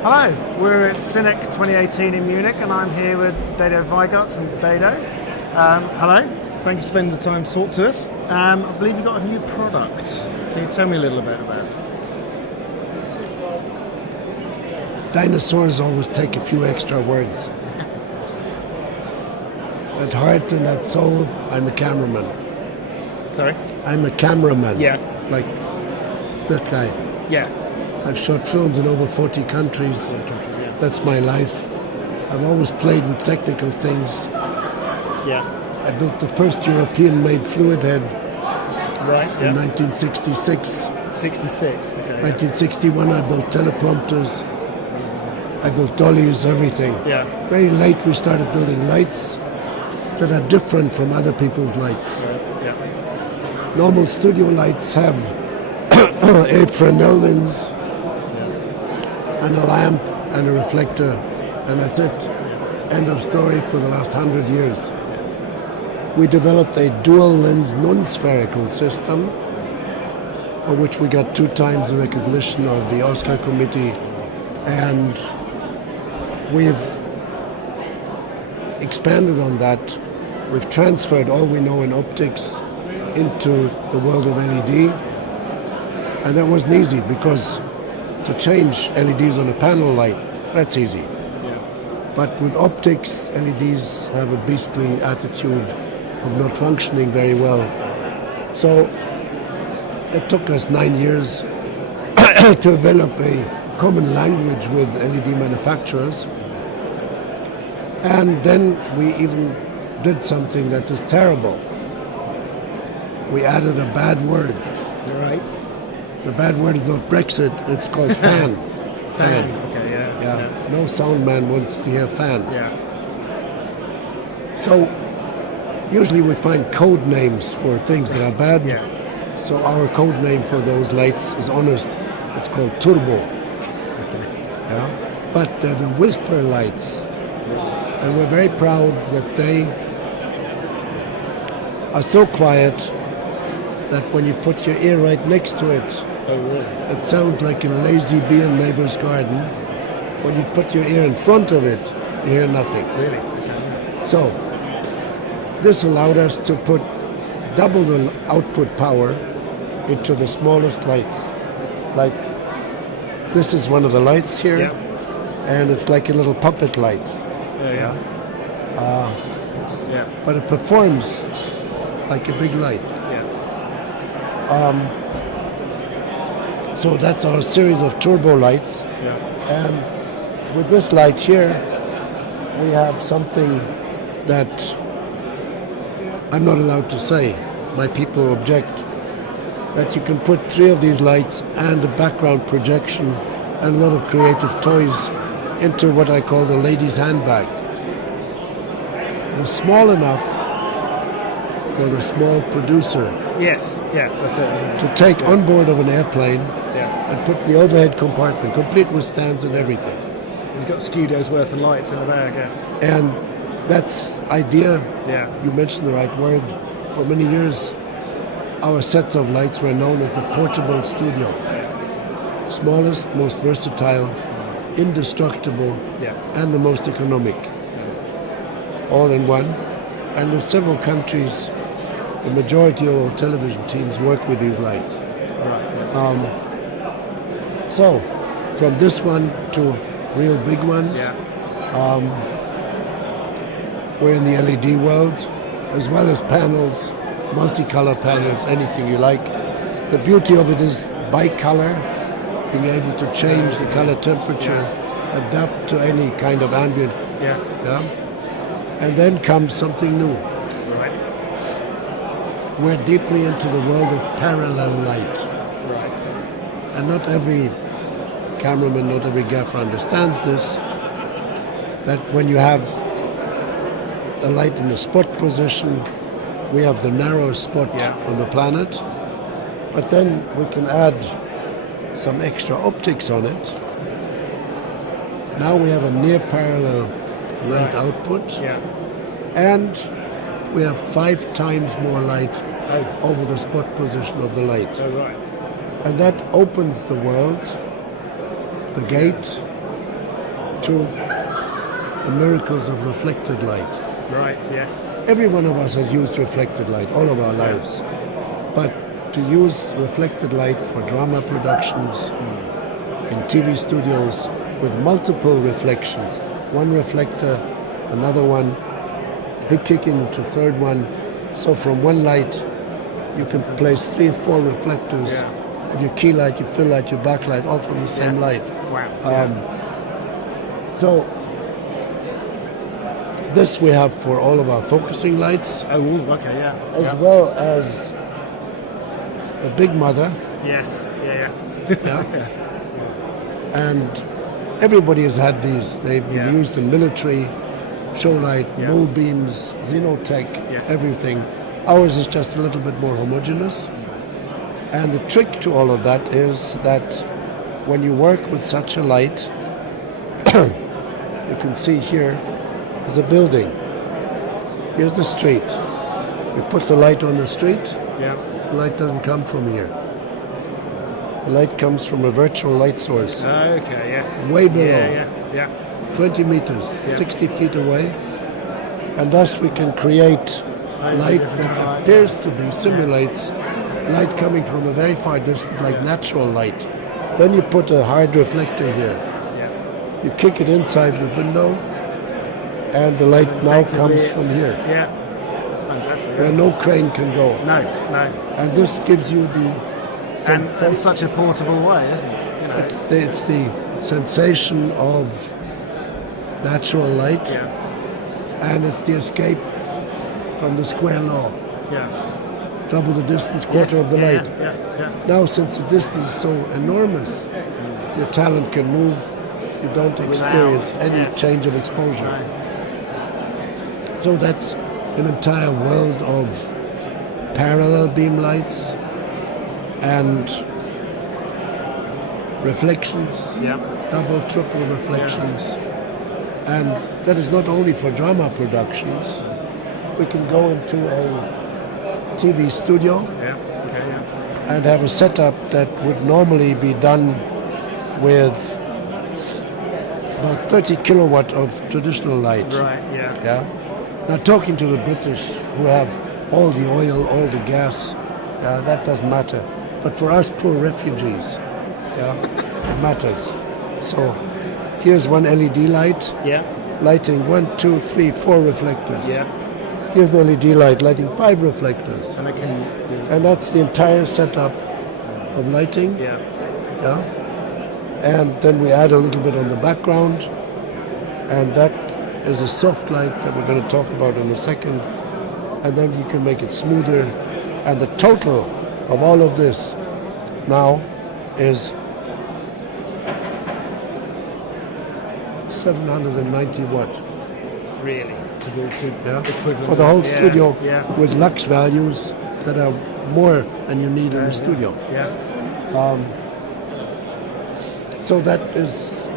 Hello, we're at Cinec 2018 in Munich and I'm here with Dedo Weigart from Dedo. Hello, thank you for spending the time to talk to us. I believe you've got a new product. Can you tell me a little bit about it? Dinosaurs always take a few extra words. At heart and at soul, I'm a cameraman. Sorry? I'm a cameraman. Yeah. Like that guy. Yeah. I've shot films in over 40 countries. Yeah. That's my life. I've always played with technical things. Yeah. I built the first European-made fluid head Right. in Yeah. 1966. 66. Okay. 1961, I built teleprompters. I built dollies, everything. Yeah. Very late, we started building lights that are different from other people's lights. Yeah. Normal studio lights have a Fresnel lens and a lamp and a reflector, and that's it. End of story for the last 100 years. We developed a dual lens non-spherical system for which we got 2 times the recognition of the Oscar committee, and we've expanded on that. We've transferred all we know in optics into the world of LED, and that wasn't easy because to change LEDs on a panel light, that's easy. Yeah. But with optics, LEDs have a beastly attitude of not functioning very well. So it took us 9 years to develop a common language with LED manufacturers. And then we even did something that is terrible. We added a bad word. Right. The bad word is not Brexit, it's called fan. Fan. Okay. Yeah. No sound man wants to hear fan. Yeah. So usually we find code names for things that are bad. Yeah. So our code name for those lights is honest. It's called turbo. Okay. Yeah. But they're the whisper lights. And we're very proud that they are so quiet that when you put your ear right next to it, Oh, really? it sounds like a lazy bee in neighbor's garden. When you put your ear in front of it, you hear nothing. Really? Okay. So this allowed us to put double the output power into the smallest lights. Like this is one of the lights here, Yeah. and it's like a little puppet light. Yeah. Yeah. But it performs like a big light. Yeah. So that's our series of turbo lights. Yeah. And with this light here, we have something that I'm not allowed to say. My people object. That you can put 3 of these lights and a background projection and a lot of creative toys into what I call the lady's handbag. It's small enough for the small producer Yes. Yeah. That's it. Isn't it? to take on board of an airplane Yeah. and put in the overhead compartment, complete with stands and everything. You've got studios worth of lights in the bag. Yeah. And that's idea. Yeah. You mentioned the right word. For many years, our sets of lights were known as the portable studio. Smallest, most versatile, indestructible, Yeah. and the most economic. All in one. And in several countries, the majority of our television teams work with these lights. Right. Yes. So, from this one to real big ones, Yeah. we're in the LED world, as well as panels, multicolor panels, anything you like. The beauty of it is bicolor, being able to change the color temperature, adapt to any kind of ambient. Yeah. Yeah? And then comes something new. Right. We're deeply into the world of parallel light. Right. And not every cameraman, not every gaffer understands this, that when you have a light in a spot position, we have the narrowest spot on the planet, but then we can add some extra optics on it. Now we have a near parallel light output, Yeah. and we have 5 times more light Oh, over the spot position of the light. oh right. And that opens the world, the gate, to the miracles of reflected light. Right, yes. Every one of us has used reflected light all of our lives. But to use reflected light for drama productions, in TV studios with multiple reflections, one reflector, another one, kicking into third one. So from one light, you can place 3 or 4 reflectors. Yeah. Have your key light, your fill light, your backlight, all from the same light. Wow. So this we have for all of our focusing lights, Oh, ooh, okay, yeah. as well as the big mother. Yes, yeah. Yeah. And everybody has had these. They've been Yeah. used in military, show light, Yeah. mole beams, xenotech, Yes. everything. Ours is just a little bit more homogeneous. And the trick to all of that is that when you work with such a light, you can see here is a building. Here's the street. We put the light on the street. Yeah. The light doesn't come from here. The light comes from a virtual light source, Okay, yes. way below, Yeah. 20 meters, Yeah. 60 feet away. And thus we can create light that appears to be, simulates light coming from a very far distance, like natural light. Then you put a hard reflector here. Yeah. You kick it inside the window, and the light now comes from here, Yeah. That's fantastic. where no crane can go. No. And this gives you the And such a portable way, isn't it? You know, it's the sensation of natural light, yeah. and it's the escape from the square law. Yeah. Double the distance, quarter of the light. Yeah. Now, since the distance is so enormous, your talent can move. You don't experience any yes. change of exposure. No. So that's an entire world of parallel beam lights and reflections, Yeah. double, triple reflections. And that is not only for drama productions. We can go into a TV studio Yeah. Okay, yeah. and have a setup that would normally be done with about 30 kilowatt of traditional light. Right, yeah. Yeah. Now, talking to the British who have all the oil, all the gas, that doesn't matter. But for us poor refugees, it matters. So here's one LED light, Yeah. lighting 1, 2, 3, 4 reflectors. Yeah. Here's the LED light, lighting 5 reflectors. And I can do. And that's the entire setup of lighting. Yeah. Yeah. And then we add a little bit on the background, and that is a soft light that we're going to talk about in a second. And then you can make it smoother. And the total of all of this now is 790 watt. Really. To do equivalent. For the whole Yeah, studio Yeah. with lux values that are more than you need in the studio. Yeah. So that is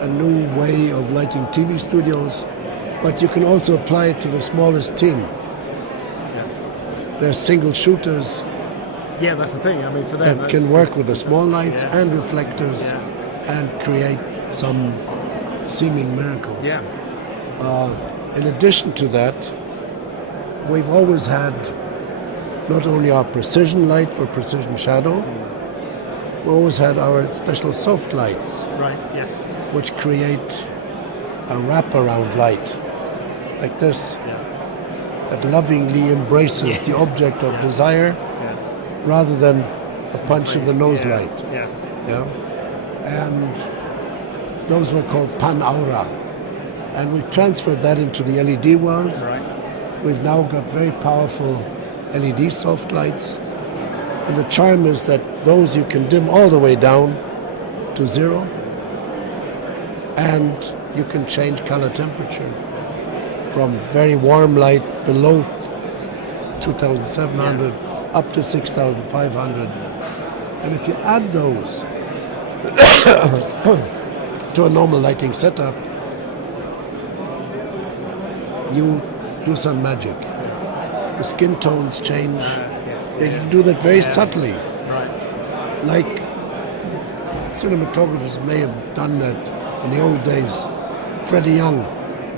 a new way of lighting TV studios, but you can also apply it to the smallest team. There's single shooters Yeah, that's the thing. I mean, for them, that can work with the small lights yeah. and reflectors and create some seeming miracles. Yeah. In addition to that, we've always had not only our precision light for precision shadow, we always had our special soft lights, Right. Yes. which create a wraparound light like this Yeah. that lovingly embraces the object of desire Yeah. rather than a punch in the nose Yeah. light. Yeah. Yeah? And those were called pan-aura. And we transferred that into the LED world. Right. We've now got very powerful LED soft lights. And the charm is that those you can dim all the way down to 0. And you can change color temperature from very warm light below 2,700 up to 6,500. And if you add those to a normal lighting setup, you do some magic. the skin tones change. Yes. You can do that very subtly. Right. Like cinematographers may have done that in the old days. Freddie Young,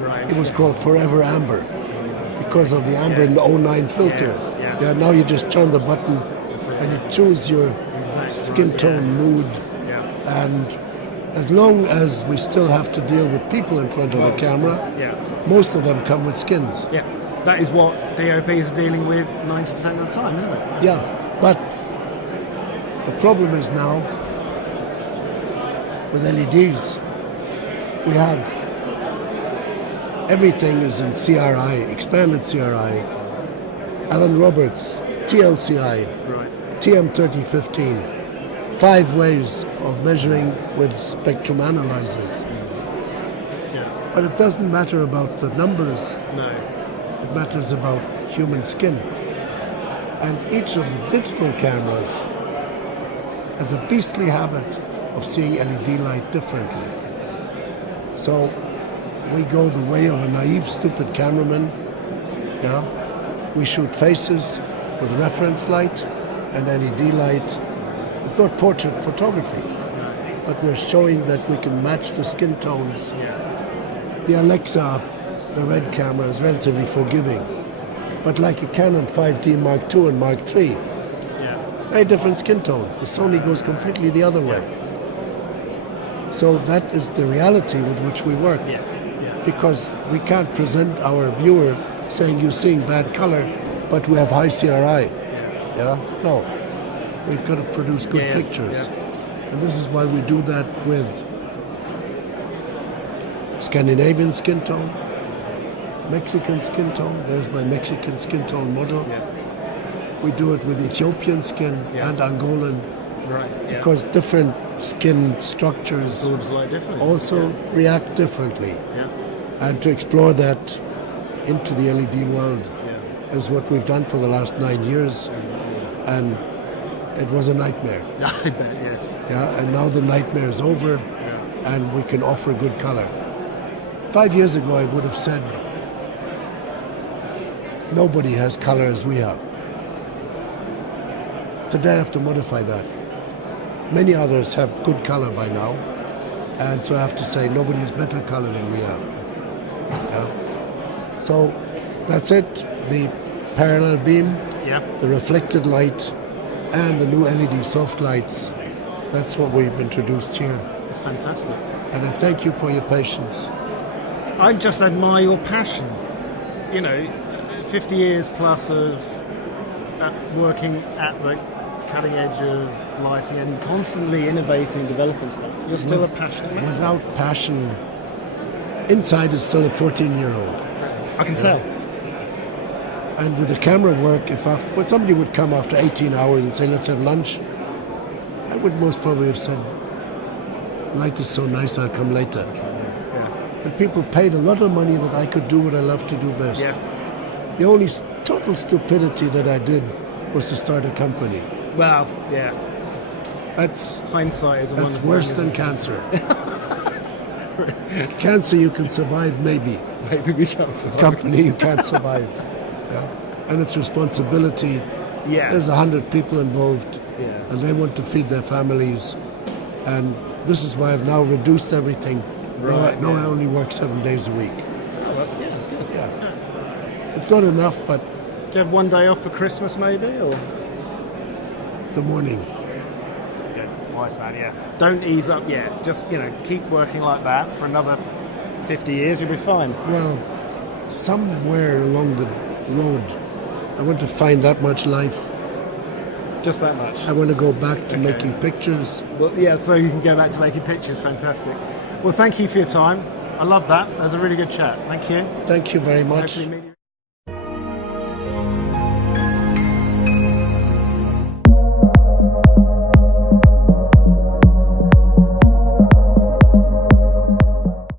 Right. it was called Forever Amber because of the amber in the '09 filter. Yeah. Now you just turn the button and you choose your Exactly. skin tone, mood, Yeah. and as long as we still have to deal with people in front of the camera, Yeah. most of them come with skins. Yeah. That is what DOPs are dealing with 90% of the time, isn't it? Yeah, but the problem is now with LEDs, we have everything is in CRI, expanded CRI, Alan Roberts, TLCI, Right. TM3015, 5 ways of measuring with spectrum analyzers. Yeah. But it doesn't matter about the numbers, No. it matters about human skin. And each of the digital cameras has a beastly habit of seeing LED light differently. So we go the way of a naive, stupid cameraman. Yeah, we shoot faces with reference light and LED light. It's not portrait photography, but we're showing that we can match the skin tones. Yeah. The Alexa, the red camera, is relatively forgiving, but like a Canon 5D Mark II and Mark III, Yeah. very different skin tones. The Sony goes completely the other way. So that is the reality with which we work. Yes. Yeah. Because we can't present our viewer saying you're seeing bad color, but we have high CRI. Yeah? No. We've got to produce good Yeah, pictures. yeah. And this is why we do that with Scandinavian skin tone, Mexican skin tone. There's my Mexican skin tone model. Yeah. We do it with Ethiopian skin Yeah. and Angolan Right. Yeah. because different skin structures absorbs light differently. also react differently. Yeah. And to explore that into the LED world Yeah. is what we've done for the last 9 years, and it was a nightmare. Yeah. I bet. Yes. Yeah, and now the nightmare is over, Yeah. and we can offer good color. 5 years ago, I would have said nobody has color as we have. Today, I have to modify that. Many others have good color by now, and so I have to say nobody has better color than we have. Yeah. So that's it. The parallel beam, Yeah. the reflected light, and the new LED soft lights. That's what we've introduced here. It's fantastic. And I thank you for your patience. I just admire your passion. You know, 50 years plus of working at the cutting edge of lighting and constantly innovating, developing stuff. You're still a passionate man. Without passion, inside is still a 14-year-old. I can tell. And with the camera work, if somebody would come after 18 hours and say, let's have lunch, I would most probably have said, light is so nice, I'll come later. Yeah. But people paid a lot of money that I could do what I love to do best. Yeah. The only total stupidity that I did was to start a company. Well, yeah. That's Hindsight is a That's wonderful worse thing, than isn't cancer. Cancer you can survive maybe. it? Maybe we can't survive. Company you can't survive. Yeah. And it's responsibility. Yeah. There's 100 people involved, Yeah. and they want to feed their families. And this is why I've now reduced everything. Right, Now I yeah. only work 7 days a week. Oh, that's good. Yeah. It's not enough, but Do you have one day off for Christmas, maybe, or? the morning. Good. Wise man, yeah. Don't ease up yet. Just, keep working like that for another 50 years, you'll be fine. Well, somewhere along the road, I want to find that much life. Just that much. I want to go back to Okay. making pictures. Well, yeah, so you can go back to making pictures. Fantastic. Well, thank you for your time. I love that. That was a really good chat. Thank you. Thank you very much. Hopefully meet you